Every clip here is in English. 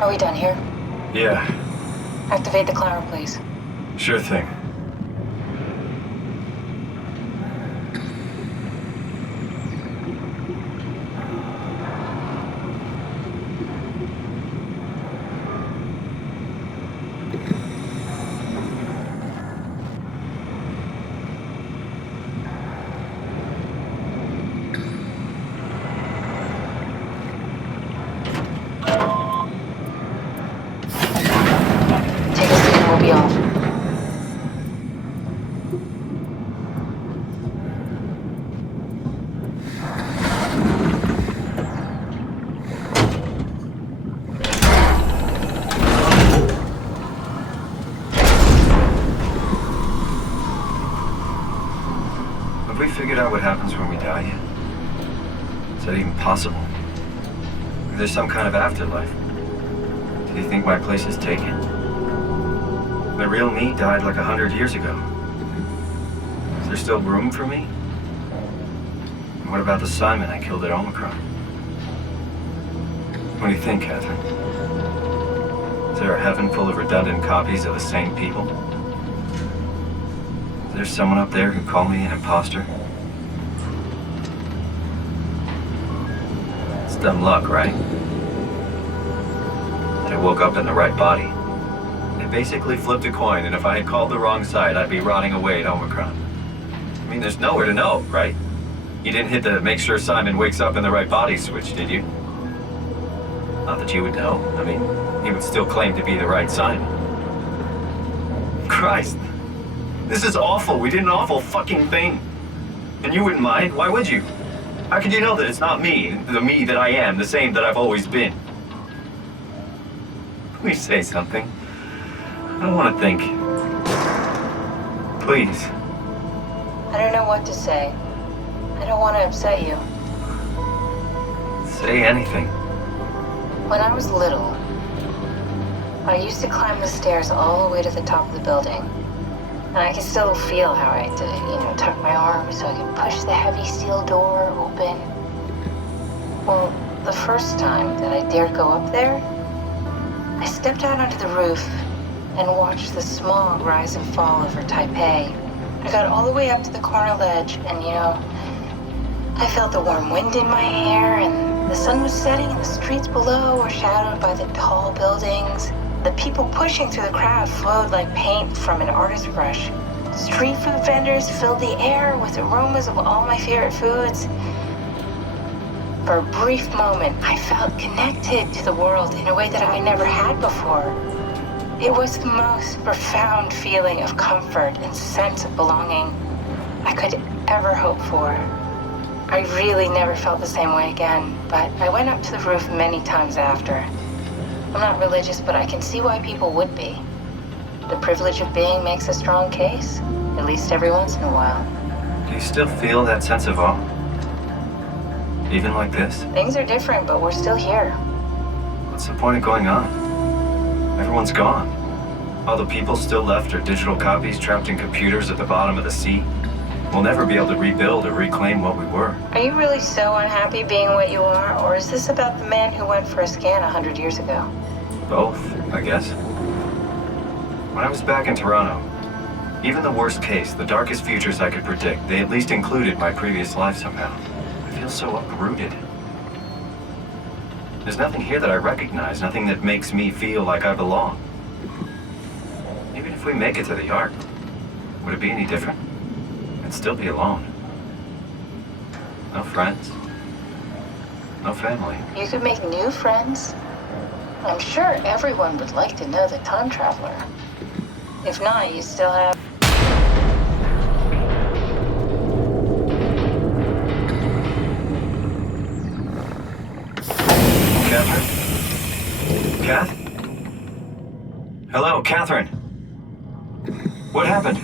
Are we done here? Yeah, Activate the climber, please. sure thing. Take a seat and we'll be off. Have we figured out what happens when we die yet? Is that even possible? Is there some kind of afterlife? Do you think my place is taken? The real me died like 100 years ago. Is there still room for me? And what about the Simon I killed at Omicron? What do you think, Catherine? Is there a heaven full of redundant copies of the same people? Is there someone up there who called me an imposter? It's dumb luck, right? I woke up in the right body. I basically flipped a coin, and if I had called the wrong side, I'd be rotting away at Omicron. I mean, there's nowhere to know, right? You didn't hit the make sure Simon wakes up in the right body switch, did you? Not that you would know. I mean, he would still claim to be the right Simon. Christ. This is awful. We did an awful fucking thing. And you wouldn't mind? Why would you? How could you know that it's not me, the me that I am, the same that I've always been? Please say something. I don't want to think. Please. I don't know what to say. I don't want to upset you. Say anything. When I was little, I used to climb the stairs all the way to the top of the building. And I can still feel how I had to, tuck my arms so I could push the heavy steel door open. Well, the first time that I dared go up there, I stepped out onto the roof and watched the smog rise and fall over Taipei. I got all the way up to the corner ledge and, I felt the warm wind in my hair and the sun was setting and the streets below were shadowed by the tall buildings. The people pushing through the crowd flowed like paint from an artist's brush. Street food vendors filled the air with aromas of all my favorite foods. For a brief moment, I felt connected to the world in a way that I never had before. It was the most profound feeling of comfort and sense of belonging I could ever hope for. I really never felt the same way again, but I went up to the roof many times after. I'm not religious, but I can see why people would be. The privilege of being makes a strong case, at least every once in a while. Do you still feel that sense of awe? Even like this? Things are different, but we're still here. What's the point of going on? Everyone's gone. All the people still left are digital copies trapped in computers at the bottom of the sea. We'll never be able to rebuild or reclaim what we were. Are you really so unhappy being what you are, or is this about the man who went for a scan 100 years ago? Both, I guess. When I was back in Toronto, even the worst case, the darkest futures I could predict, they at least included my previous life somehow. I feel so uprooted. There's nothing here that I recognize, nothing that makes me feel like I belong. Even if we make it to the Ark, would it be any different? I'd still be alone. No friends. No family. You could make new friends. I'm sure everyone would like to know the time traveler. If not, you still have... Catherine? Kath? Hello, Catherine. What happened?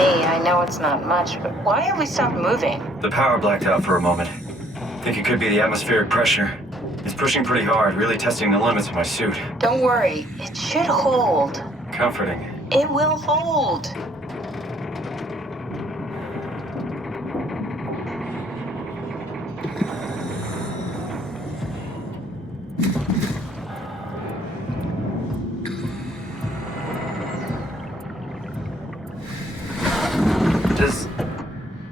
me, I know it's not much, but why have we stopped moving? The power blacked out for a moment. Think it could be the atmospheric pressure. It's pushing pretty hard, really testing the limits of my suit. Don't worry, it should hold. Comforting. It will hold.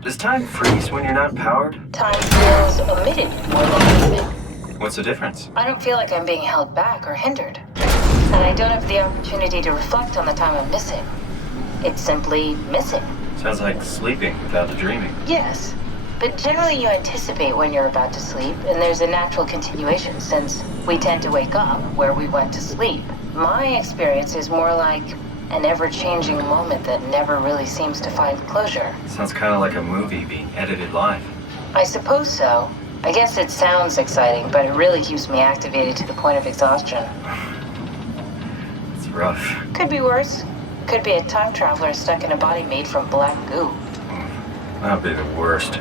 Does time freeze when you're not powered? Time feels omitted more than moving. What's the difference? I don't feel like I'm being held back or hindered. And I don't have the opportunity to reflect on the time I'm missing. It's simply missing. Sounds like sleeping without the dreaming. Yes, but generally you anticipate when you're about to sleep, and there's a natural continuation since we tend to wake up where we went to sleep. My experience is more like an ever-changing moment that never really seems to find closure. Sounds kind of like a movie being edited live. I suppose so. I guess it sounds exciting, but it really keeps me activated to the point of exhaustion. It's rough. Could be worse. Could be a time traveler stuck in a body made from black goo. That'd be the worst.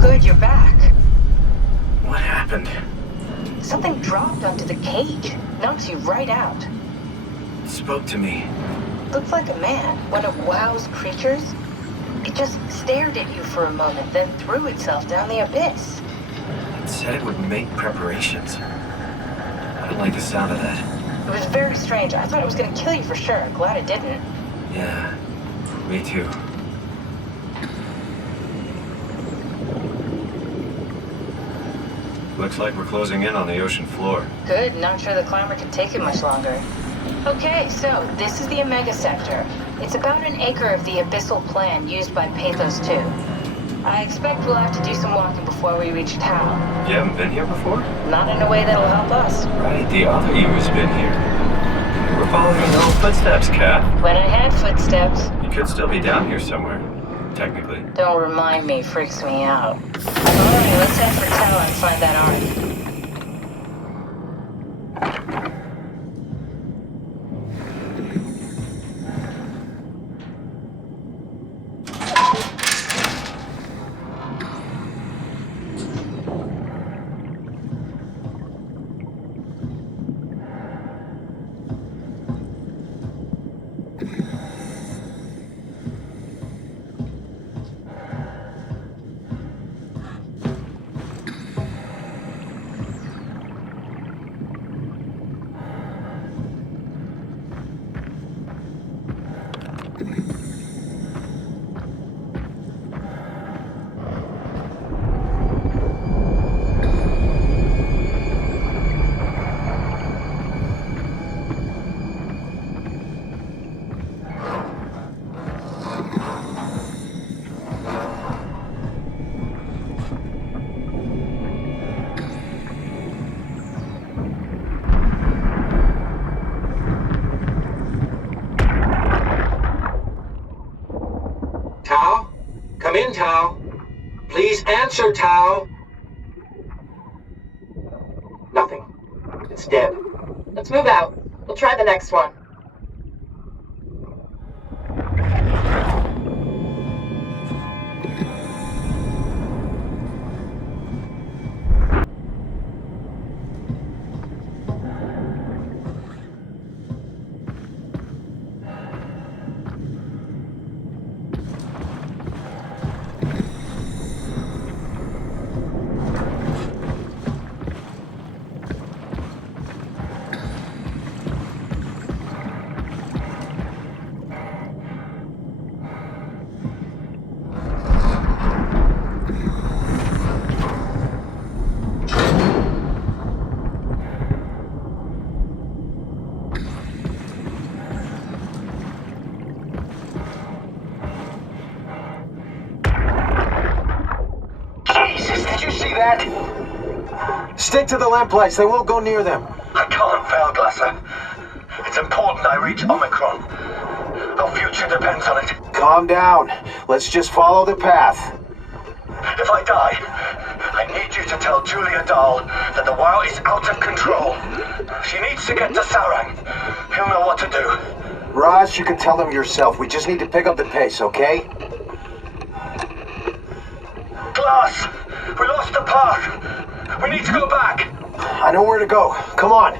Good, you're back. What happened? Something dropped onto the cage. Knocks you right out. It spoke to me. Looked like a man, one of WoW's creatures. It just stared at you for a moment, then threw itself down the abyss. It said it would make preparations. I don't like the sound of that. It was very strange. I thought it was gonna kill you for sure. Glad it didn't. Yeah, me too. Looks like we're closing in on the ocean floor. Good, not sure the climber can take it much longer. Okay, so this is the Omega Sector. It's about an acre of the abyssal plan used by Pathos 2. I expect we'll have to do some walking before we reach Tau. You haven't been here before? Not in a way that'll help us. Right, the other you has been here. We're following your own footsteps, Kat. When I had footsteps. You could still be down here somewhere, technically. Don't remind me, freaks me out. Alright, let's head for Tau and find that arc. Tau? Come in, Tau. Please answer, Tau. Nothing. It's dead. Let's move out. We'll try the next one. yet? Stick to the lamplights. They won't go near them. I can't fail, Glasser. It's important I reach Omicron. Our future depends on it. Calm down. Let's just follow the path. If I die, I need you to tell Julia Dahl that the WoW is out of control. She needs to get to Sarang. He'll know what to do. Raj, you can tell them yourself. We just need to pick up the pace, okay? Glass! We lost the path! We need to go back! I know where to go. Come on.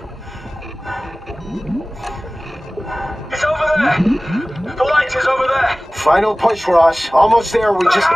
It's over there! The light is over there! Final push, Raj. Almost there. We just...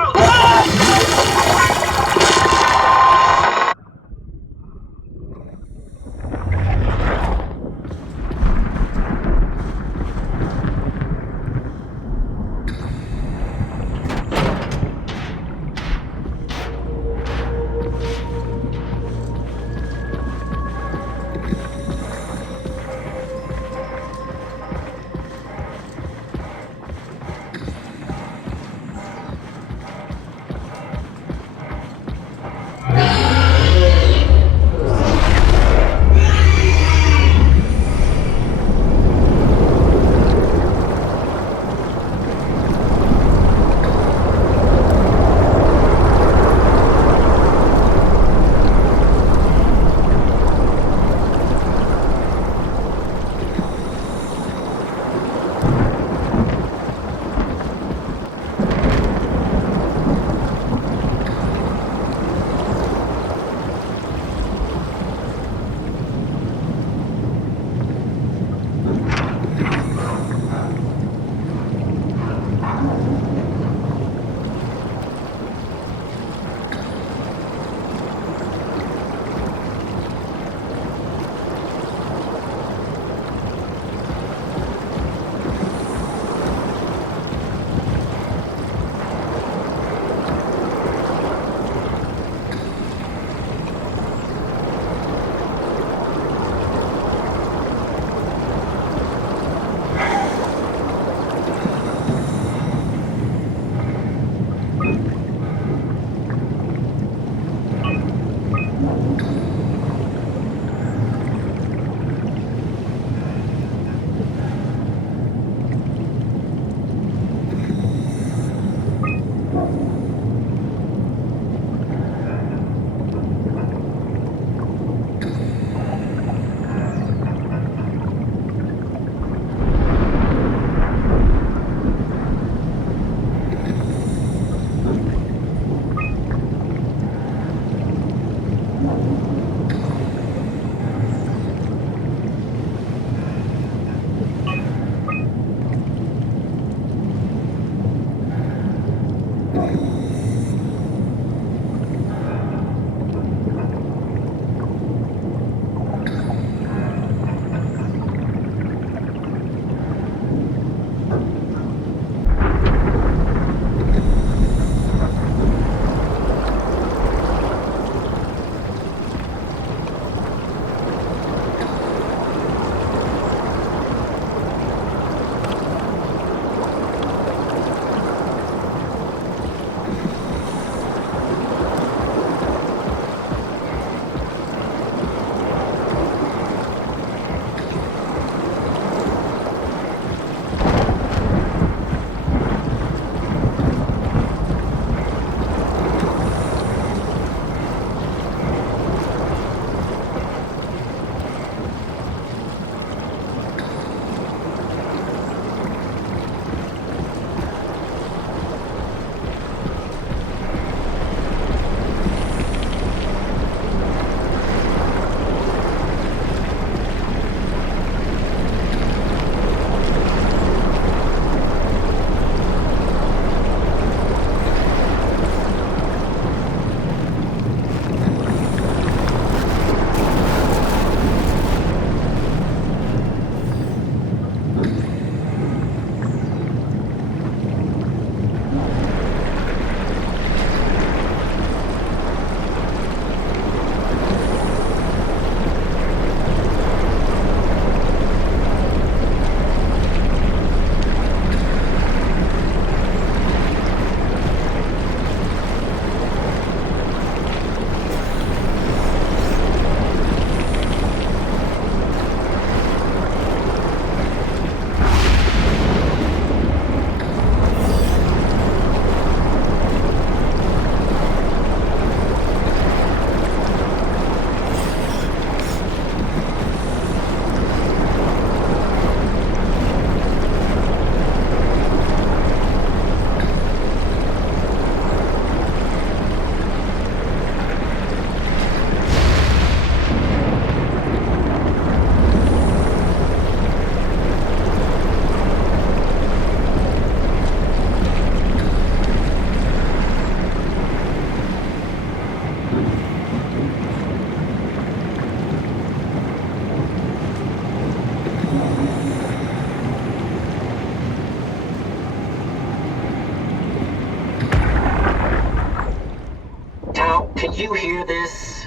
Can you hear this?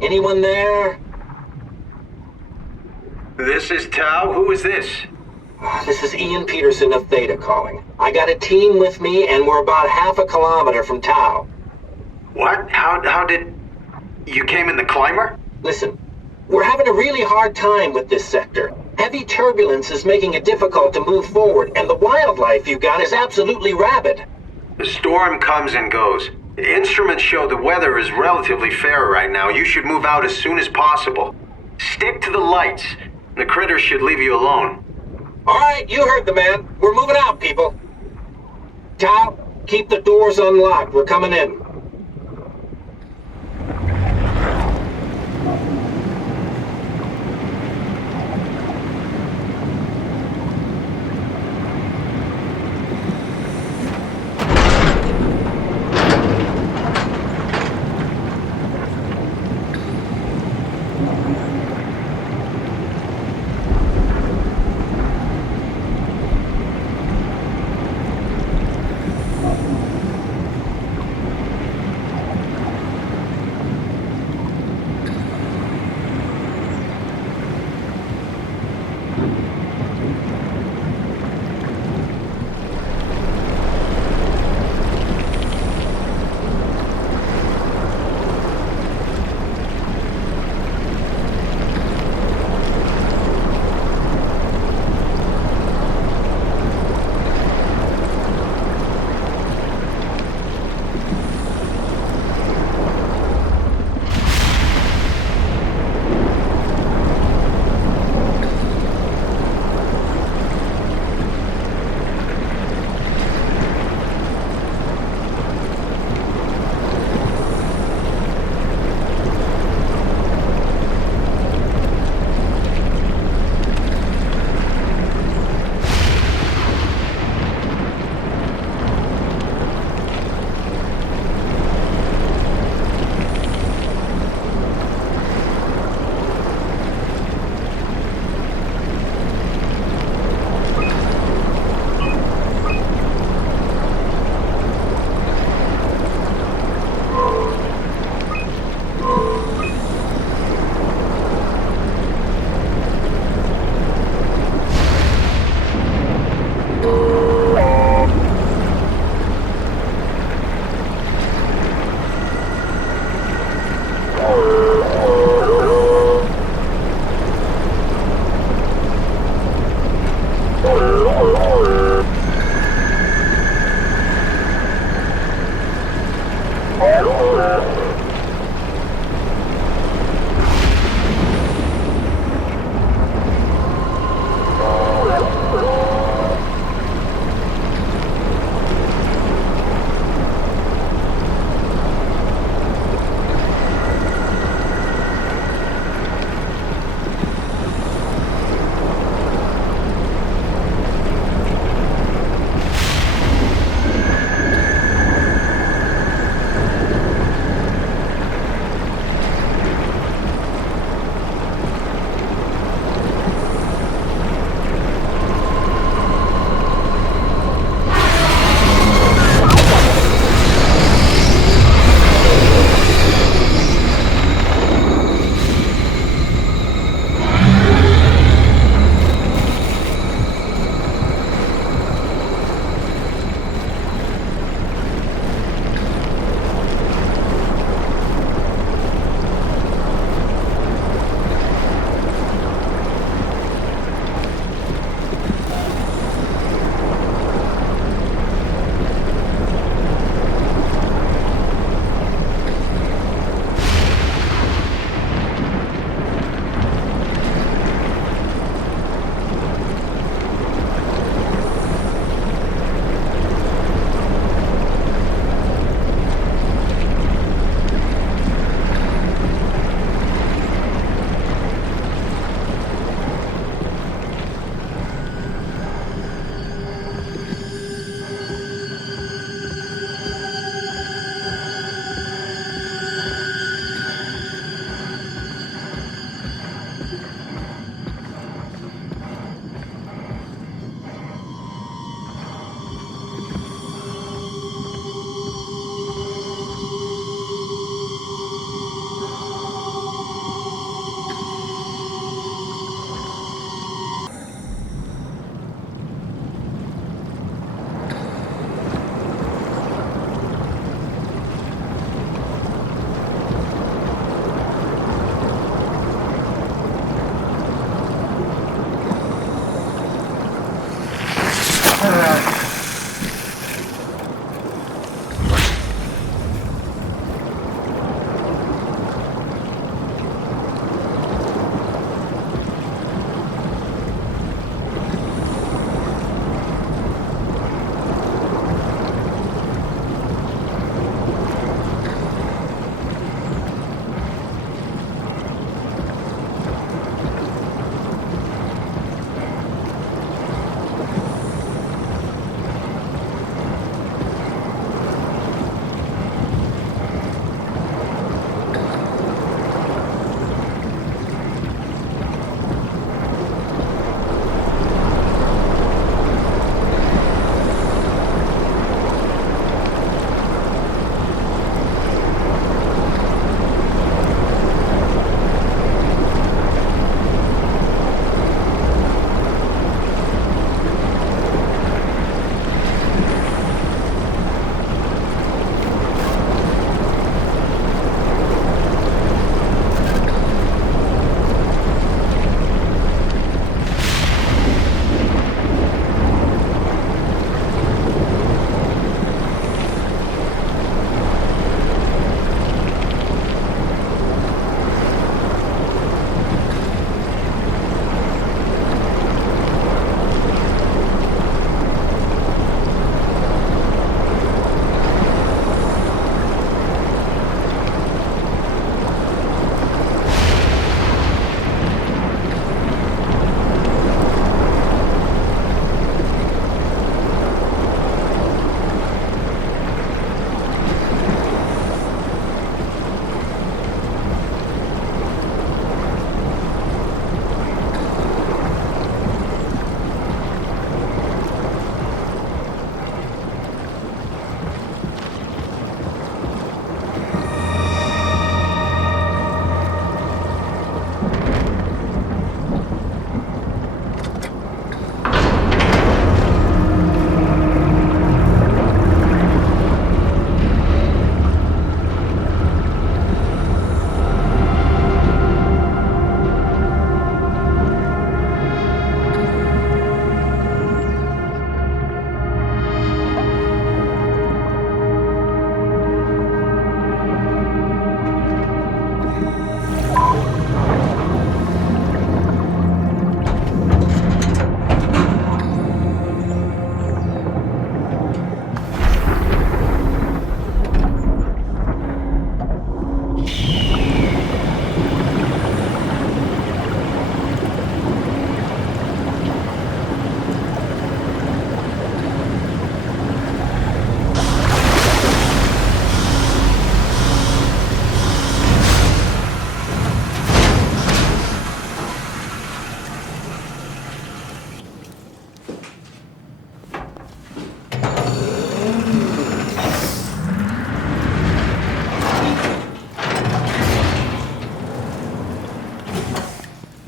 Anyone there? This is Tao. Who is this? This is Ian Peterson of Theta calling. I got a team with me, and we're about half a kilometer from Tau. What? How did... You came in the climber? Listen, we're having a really hard time with this sector. Heavy turbulence is making it difficult to move forward, and the wildlife you got is absolutely rabid. The storm comes and goes. The instruments show the weather is relatively fair right now. You should move out as soon as possible. Stick to the lights. The critters should leave you alone. All right, you heard the man. We're moving out, people. Tau, keep the doors unlocked. We're coming in.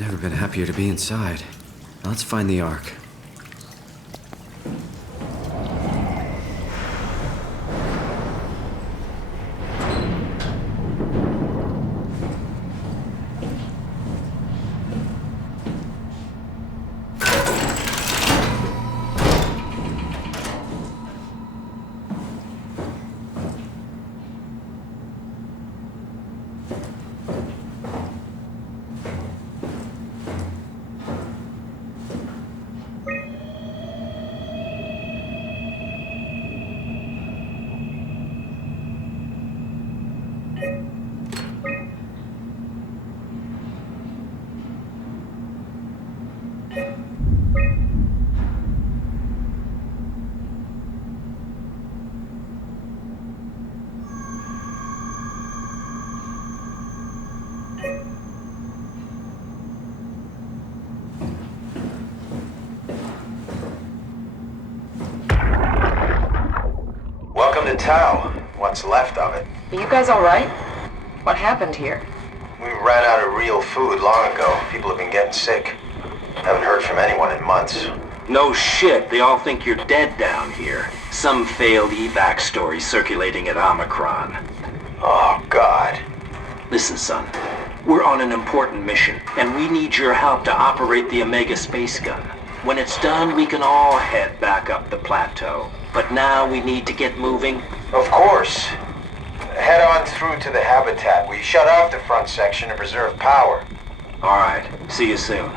Never been happier to be inside. Now let's find the Ark. Welcome to Tau. What's left of it. Are you guys alright? What happened here? We ran out of real food long ago. People have been getting sick. Haven't heard from anyone in months. No shit, they all think you're dead down here. Some failed evac story circulating at Omicron. Oh, God. Listen, son. We're on an important mission, and we need your help to operate the Omega space gun. When it's done, we can all head back up the plateau. But now we need to get moving. Of course. Head on through to the habitat. We shut off the front section to preserve power. All right, see you soon.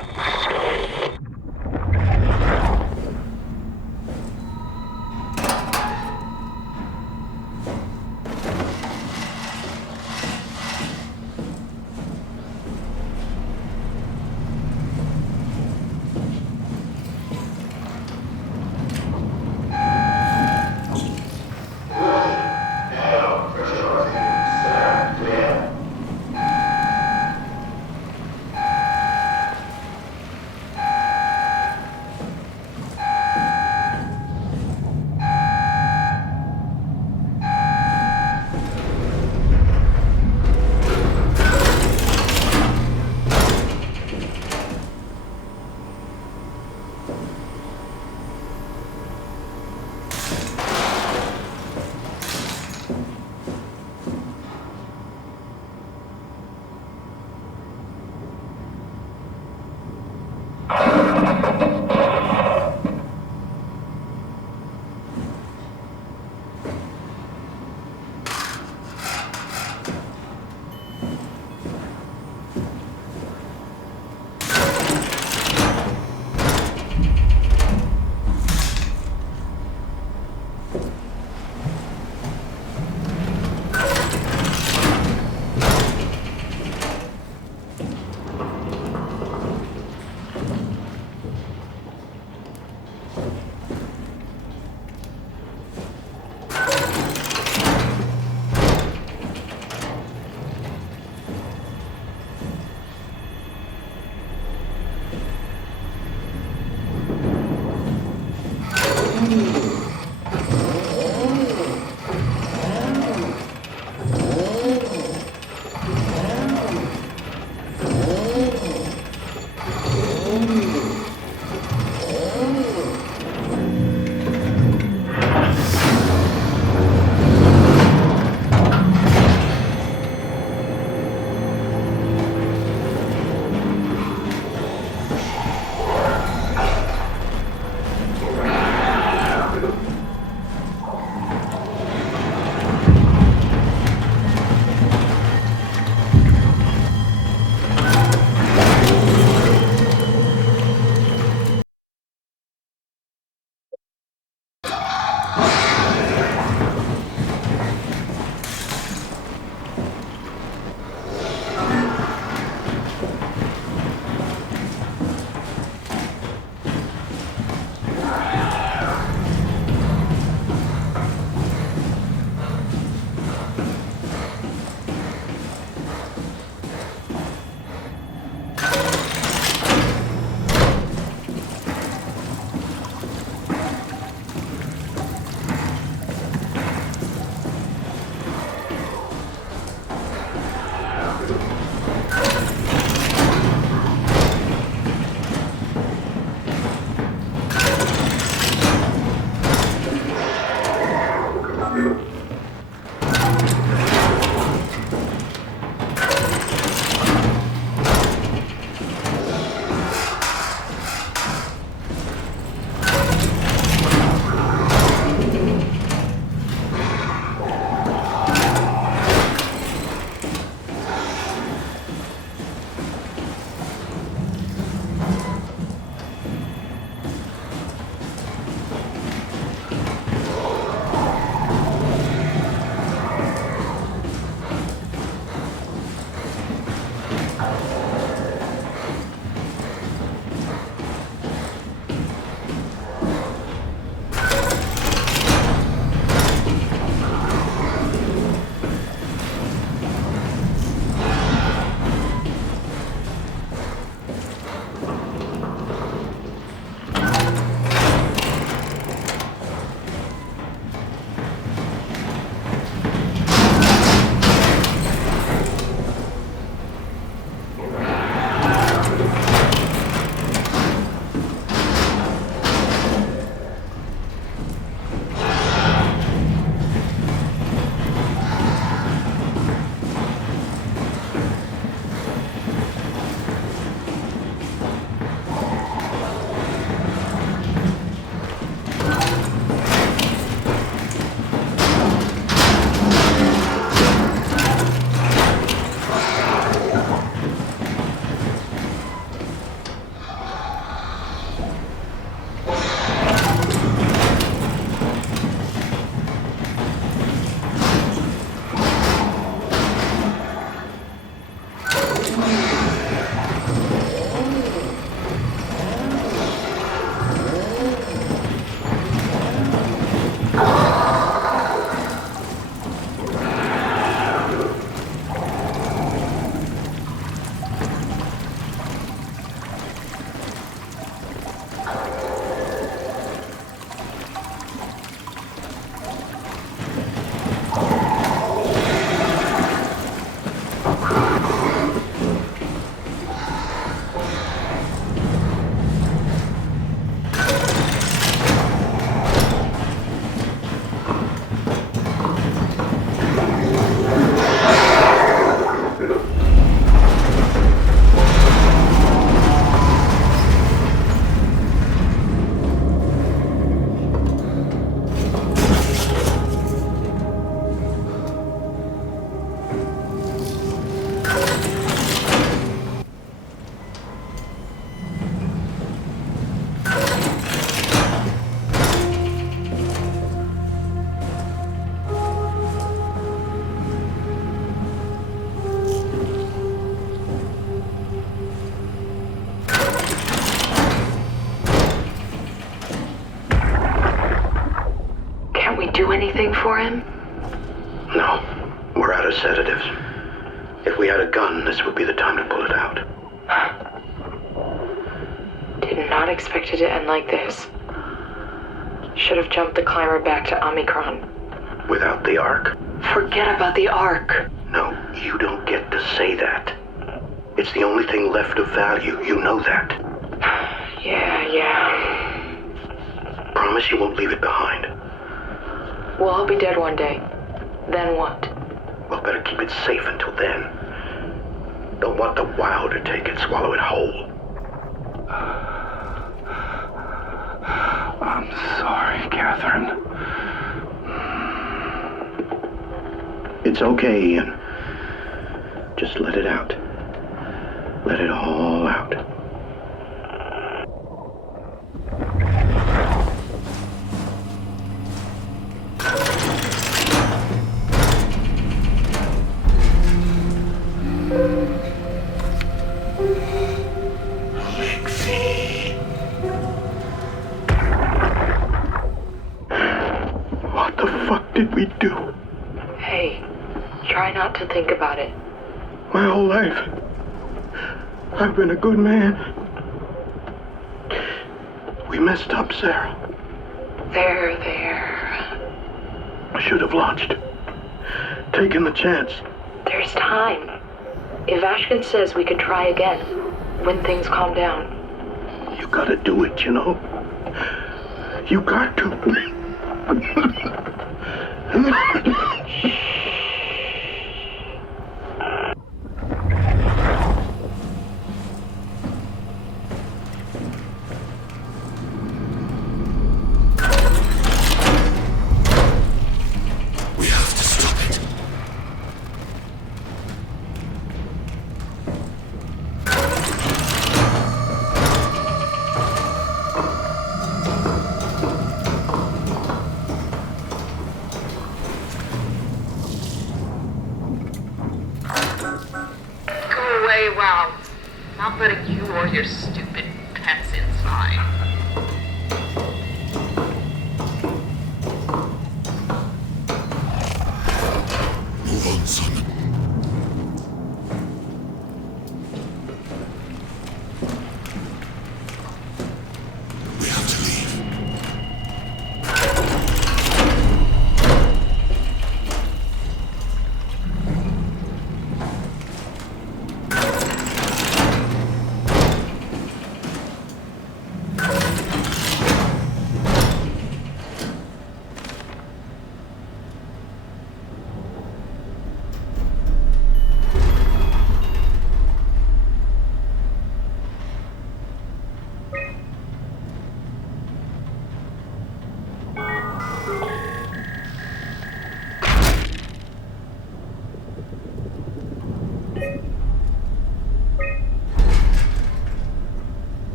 anything for him? No. We're out of sedatives. If we had a gun, this would be the time to pull it out. Did not expect it to end like this. Should have jumped the climber back to Omicron. Without the Ark? Forget about the Ark. No, you don't get to say that. It's the only thing left of value. You know that. Yeah. Promise you won't leave it behind. Well, I'll be dead one day. Then what? Well, better keep it safe until then. Don't want the Wow to take it, swallow it whole. I'm sorry, Catherine. It's okay, Ian. Just let it out. Let it all out. What the fuck did we do? Hey, try not to think about it. My whole life, I've been a good man. We messed up, Sarah. There. I should have launched. Taken the chance. There's time. If Ashkin says we could try again, when things calm down. You gotta do it, you know? You got to. We have to stop it. Go away, Wow. Not letting you or your stupid pets inside. Move on, Simon. We have to leave.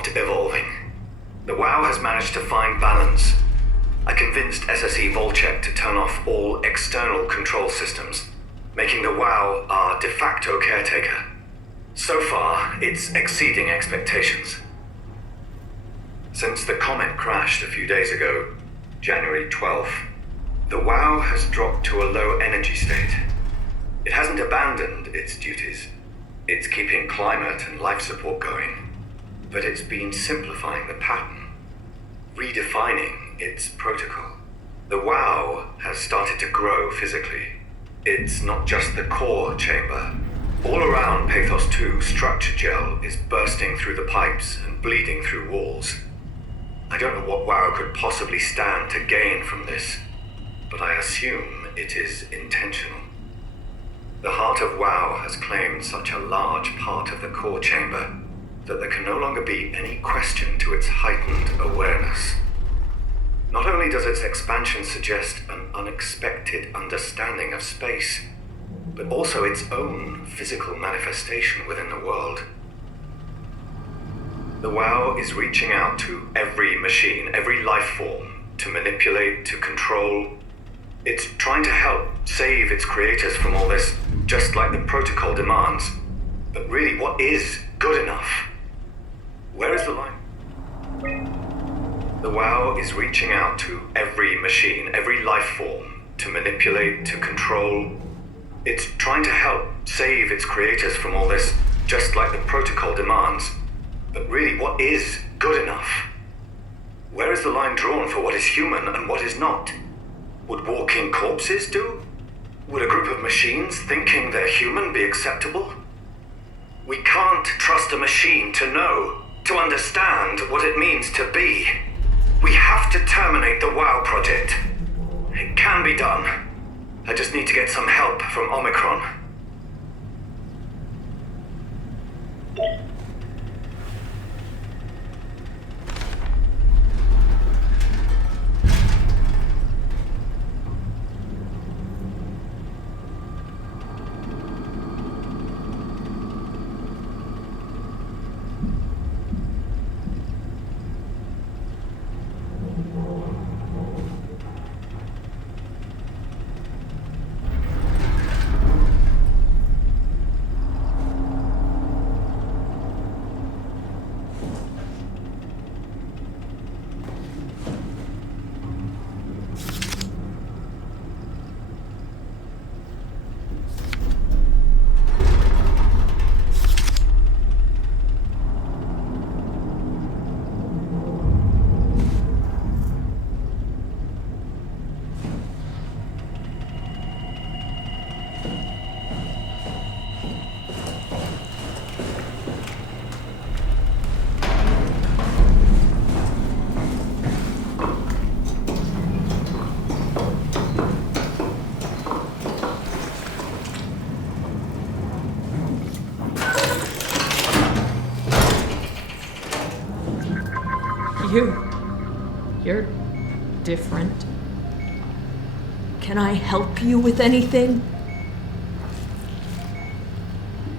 stopped evolving. The WoW has managed to find balance. I convinced SSE Volcheck to turn off all external control systems, making the WoW our de facto caretaker. So far, it's exceeding expectations. Since the comet crashed a few days ago, January 12th, the WoW has dropped to a low energy state. It hasn't abandoned its duties. It's keeping climate and life support going, but it's been simplifying the pattern, redefining its protocol. The WoW has started to grow physically. It's not just the core chamber. All around Pathos 2, structure gel is bursting through the pipes and bleeding through walls. I don't know what WoW could possibly stand to gain from this, but I assume it is intentional. The heart of WoW has claimed such a large part of the core chamber that there can no longer be any question to its heightened awareness. Not only does its expansion suggest an unexpected understanding of space, but also its own physical manifestation within the world. The WoW is reaching out to every machine, every life form, to manipulate, to control. It's trying to help save its creators from all this, just like the protocol demands. But really, what is good enough? Where is the line? The WoW is reaching out to every machine, every life form, to manipulate, to control. It's trying to help save its creators from all this, just like the protocol demands. But really, what is good enough? Where is the line drawn for what is human and what is not? Would walking corpses do? Would a group of machines thinking they're human be acceptable? We can't trust a machine to know, to understand what it means to be. We have to terminate the WoW project. It can be done. I just need to get some help from Omicron. You're different. Can I help you with anything?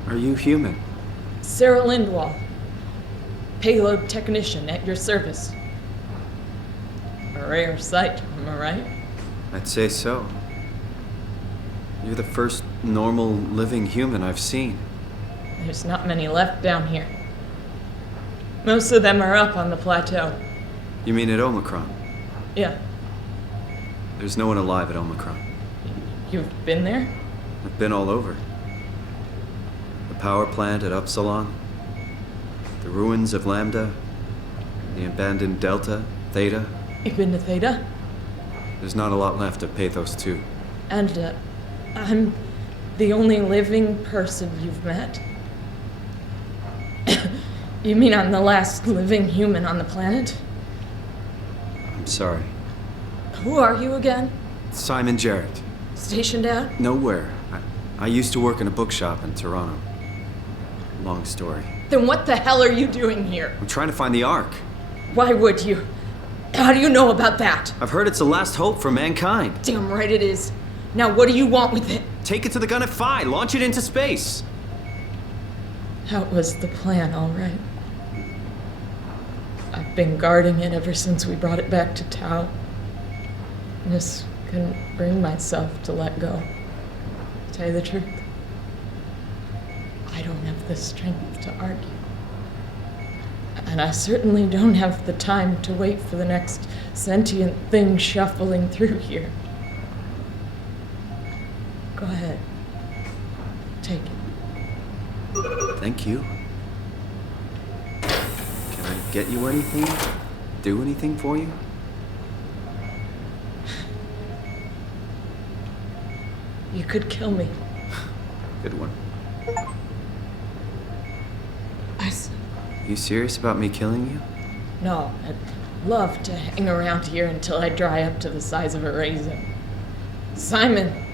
Are you human? Sarah Lindwall, payload technician at your service. A rare sight, am I right? I'd say so. You're the first normal living human I've seen. There's not many left down here. Most of them are up on the plateau. You mean at Omicron? Yeah. There's no one alive at Omicron. You've been there? I've been all over. The power plant at Upsilon, the ruins of Lambda, the abandoned Delta, Theta. You've been to Theta? There's not a lot left of Pathos 2. And, I'm the only living person you've met? You mean I'm the last living human on the planet? I'm sorry. Who are you again? Simon Jarrett. Stationed out? Nowhere. I used to work in a bookshop in Toronto. Long story. Then what the hell are you doing here? I'm trying to find the Ark. Why would you? How do you know about that? I've heard it's the last hope for mankind. Damn right it is. Now what do you want with it? Take it to the gun at Phi. Launch it into space. That was the plan, all right. been guarding it ever since we brought it back to Tau. Just couldn't bring myself to let go. To tell you the truth, I don't have the strength to argue. And I certainly don't have the time to wait for the next sentient thing shuffling through here. Go ahead. Take it. Thank you. Can I get you anything? Do anything for you? You could kill me. Good one. I You serious about me killing you? No, I'd love to hang around here until I dry up to the size of a raisin. Simon,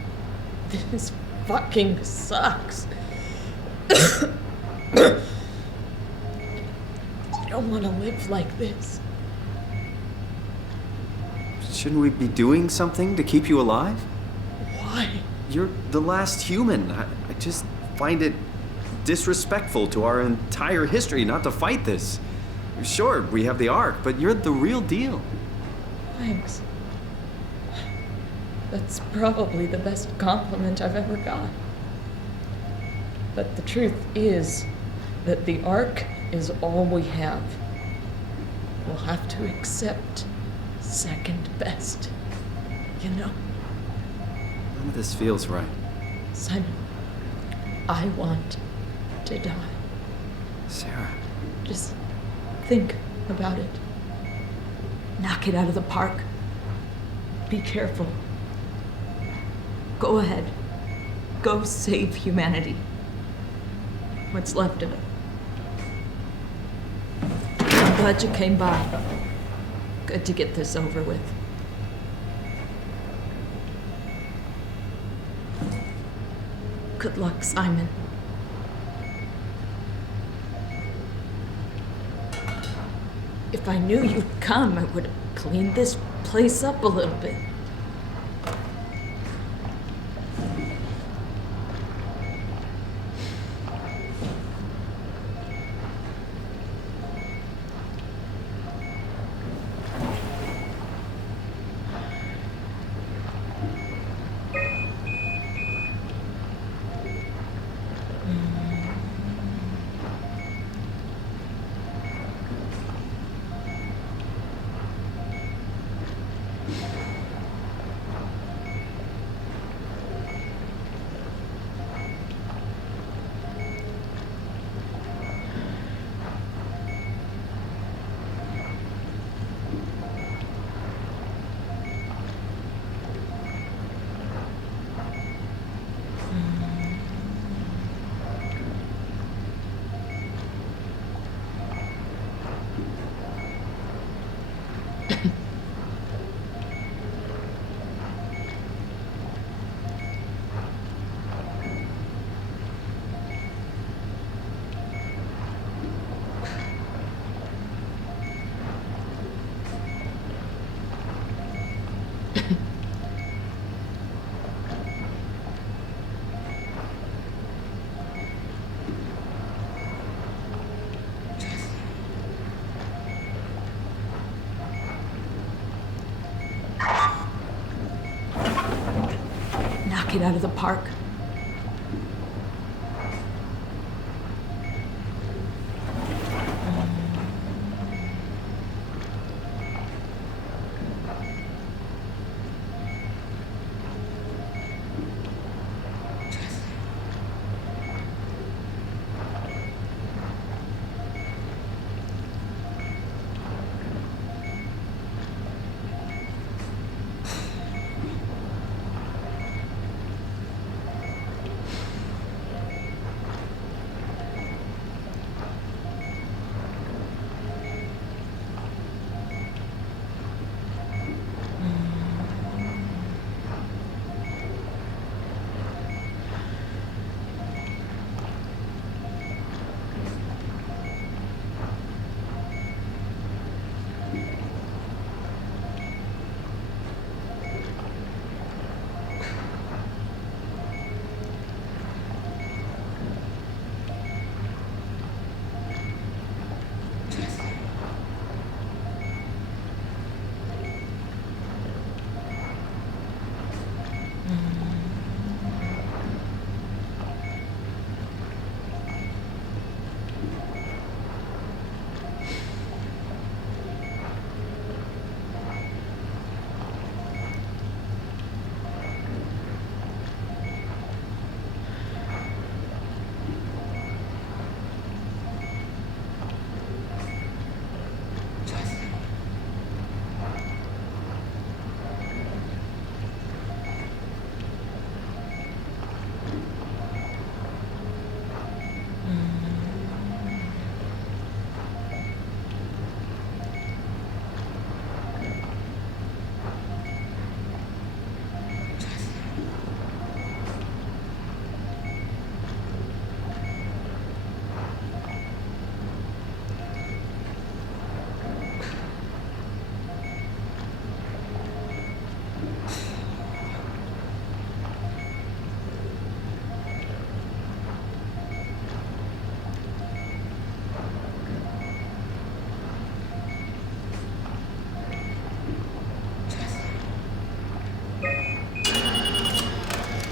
this fucking sucks. I don't want to live like this. Shouldn't we be doing something to keep you alive? Why? You're the last human. I just find it disrespectful to our entire history not to fight this. Sure, we have the Ark, but you're the real deal. Thanks. That's probably the best compliment I've ever got. But the truth is that the Ark is all we have. We'll have to accept second best, you know? None of this feels right. Simon, I want to die. Sarah. Just think about it. Knock it out of the park. Be careful. Go ahead. Go save humanity. What's left of it. I'm glad you came by. Good to get this over with. Good luck, Simon. If I knew you'd come, I would have cleaned this place up a little bit. Knock it out of the park.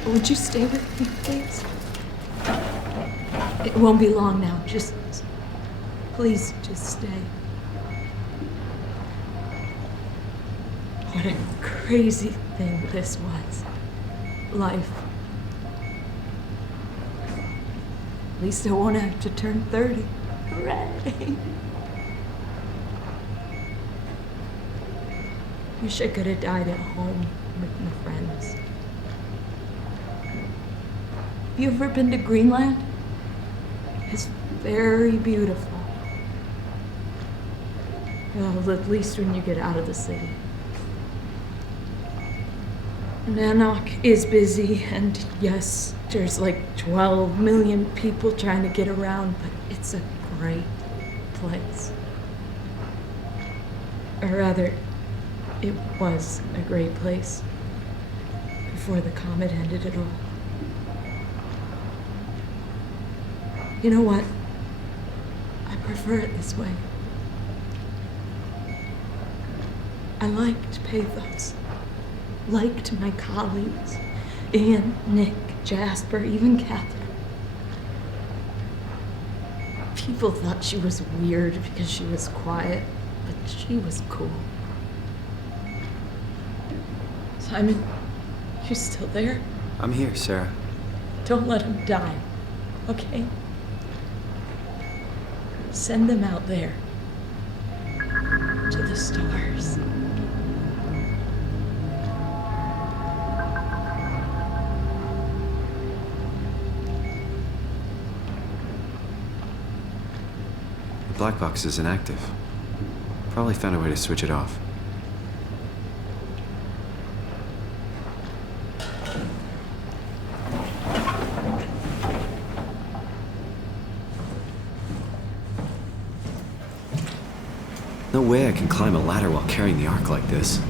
Would you stay with me, please? It won't be long now. Please, just stay. What a crazy thing this was. Life. At least I won't have to turn 30. Hooray! Wish I could have died at home with my friends. Have you ever been to Greenland? It's very beautiful. Well, at least when you get out of the city. Nanook is busy, and yes, there's like 12 million people trying to get around, but it's a great place. Or rather, it was a great place before the comet ended it all. You know what? I prefer it this way. I liked pathos. Liked my colleagues. Ian, Nick, Jasper, even Catherine. People thought she was weird because she was quiet, but she was cool. Simon, you still there? I'm here, Sarah. Don't let him die, okay? Send them out there. To the stars. The black box is inactive. Probably found a way to switch it off. No way I can climb a ladder while carrying the Ark like this.